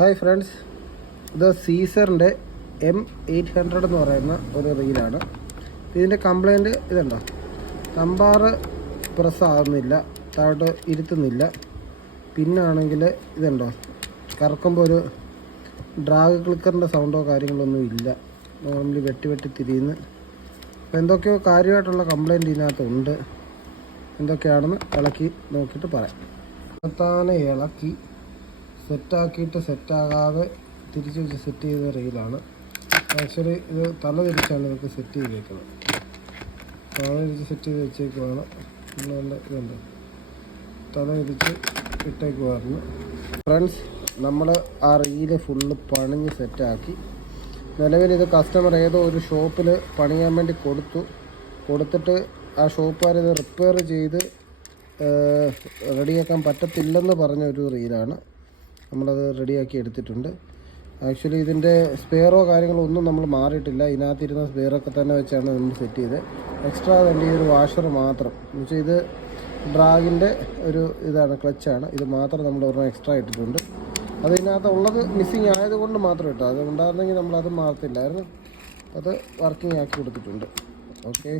Hi friends, ഇത് സീസറിൻ്റെ M800 എന്ന് പറയുന്ന ഒരു റീലാണ്. ഇതിൻ്റെ കംപ്ലൈൻറ്റ് ഇതുണ്ടോ, കമ്പാർ പ്രസ് ആകുന്നില്ല, താഴോട്ട് ഇരുത്തുന്നില്ല. പിന്നാണെങ്കിൽ ഇതുണ്ടോ, കറക്കുമ്പോൾ ഒരു ഡ്രാഗ് ക്ലിക്കറിൻ്റെ സൗണ്ടോ കാര്യങ്ങളൊന്നും ഇല്ല. നോർമലി വെട്ടി തിരിയുന്നു. അപ്പോൾ എന്തൊക്കെയോ കാര്യമായിട്ടുള്ള കംപ്ലൈൻറ്റ് ഇതിനകത്തുണ്ട്. എന്തൊക്കെയാണെന്ന് ഇളക്കി നോക്കിയിട്ട് പറയാം. താനെ ഇളക്കി സെറ്റാക്കിയിട്ട് സെറ്റാകാതെ തിരിച്ച് വെച്ച് സെറ്റ് ചെയ്ത റീലാണ്. ആക്ച്വലി ഇത് തല തിരിച്ചാണ് ഇതൊക്കെ സെറ്റ് ചെയ്തേക്കുന്നത്. തല തിരിച്ച് സെറ്റ് ചെയ്ത് വെച്ചേക്കുവാണ്. പിന്നെ ഇതുണ്ട്, തല തിരിച്ച് ഇട്ടേക്കുമായിരുന്നു. ഫ്രണ്ട്സ്, നമ്മൾ ആ റീല് ഫുള്ള് പണിഞ്ഞ് സെറ്റാക്കി. നിലവിൽ ഇത് കസ്റ്റമർ ഏതോ ഒരു ഷോപ്പിൽ പണിയാൻ വേണ്ടി കൊടുത്തിട്ട് ആ ഷോപ്പുകാരിത് റിപ്പയർ ചെയ്ത് റെഡിയാക്കാൻ പറ്റത്തില്ലെന്ന് പറഞ്ഞ ഒരു റീലാണ്. നമ്മളത് റെഡിയാക്കി എടുത്തിട്ടുണ്ട്. ആക്ച്വലി ഇതിൻ്റെ സ്പെയറോ കാര്യങ്ങളോ ഒന്നും നമ്മൾ മാറിയിട്ടില്ല. ഇതിനകത്തിരുന്ന സ്പെയറൊക്കെ തന്നെ വെച്ചാണ് നമ്മൾ സെറ്റ് ചെയ്ത്. എക്സ്ട്രാ വേണ്ടി ഒരു വാഷർ മാത്രം എന്ന് വെച്ചാൽ ഇത് ഡ്രാഗിൻ്റെ ഒരു ഇതാണ്, ക്ലച്ചാണ്. ഇത് മാത്രം നമ്മൾ ഒരെണ്ണം എക്സ്ട്രാ ഇട്ടിട്ടുണ്ട്. അതിനകത്ത് ഉള്ളത് മിസ്സിങ് ആയതുകൊണ്ട് മാത്രം ഇട്ടു. അത് ഉണ്ടായിരുന്നെങ്കിൽ നമ്മളത് മാറത്തില്ലായിരുന്നു. അത് വർക്കിംഗ് ആക്കി കൊടുത്തിട്ടുണ്ട്. ഓക്കെ.